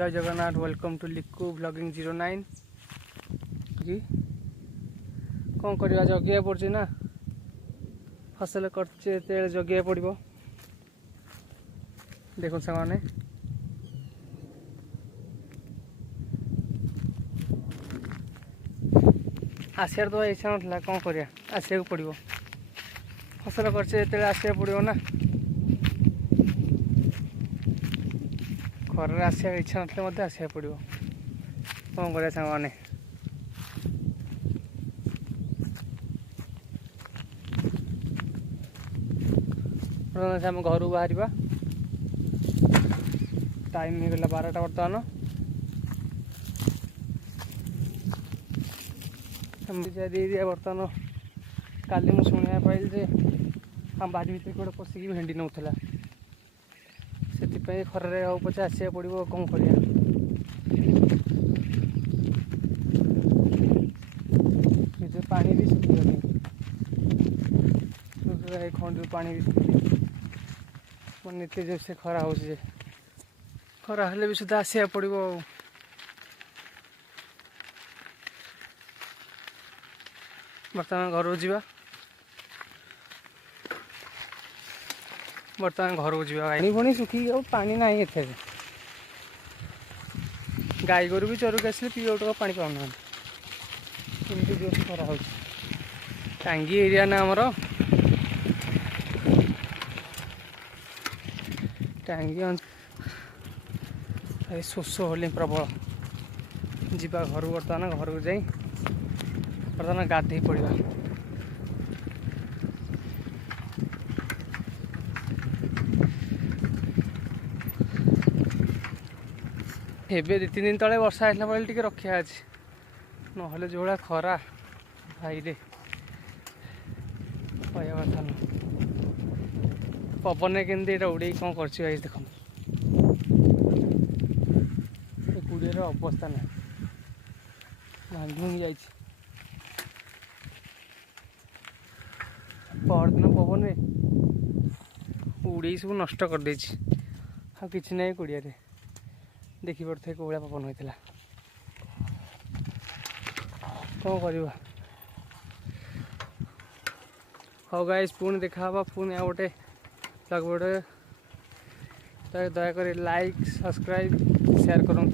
जय Jagannath welcome to लिक्कू blogging 09 जी कौन करवा जगे पड़े ना फसल करते जगे पड़ो देख साने आसार तो इच्छा ना कौन कर आसा पड़ो फसल करते आसा पड़ो ना घर आसा इच्छा ना आसा पड़ो कौन कर साने आम घर बाहर टाइम हो गला 12टा बर्तमान बर्तमान काली मुझे शुणा पाइल जे आम बारी भर गोटे पशिक भेंडी नौला से खर हो पचे आसा पड़ो कौन कर पानी भी सुखी खंड पानी भी सुखी मन नीति जो से खरा हो खरा हेल्ले भी सुधा आसा पड़ो बर्तमान घर को बर्तमान घर को पानी पुणी सुखी पानी ना इतने गाई गोरु भी चरक आसे पीओ पानी पाऊना एमती जो खरा हो टांगी एरिया ना आमर टांगी शोष होली प्रबल जीवा घर बर्तमान घर को जाई बर्तमान गाधे पड़ा एबे 2-3 दिन तले वर्षा है टे रखा अच्छे ना जो भाया खरा भाई रे कहवा कथा न पवन केमती उड़े कौन कर देख गुड़िया अवस्था ना भांगी भांगी जा परदिन पवन उड़े सब नष्ट कर दे कि ना कुड़िया देखी पड़े कौ भाया पवन होता कौन कर हाँ गाइस पुणी देखा पुणी आ गोटे लगभग दयाक लाइक सब्सक्राइब शेयर करूँ।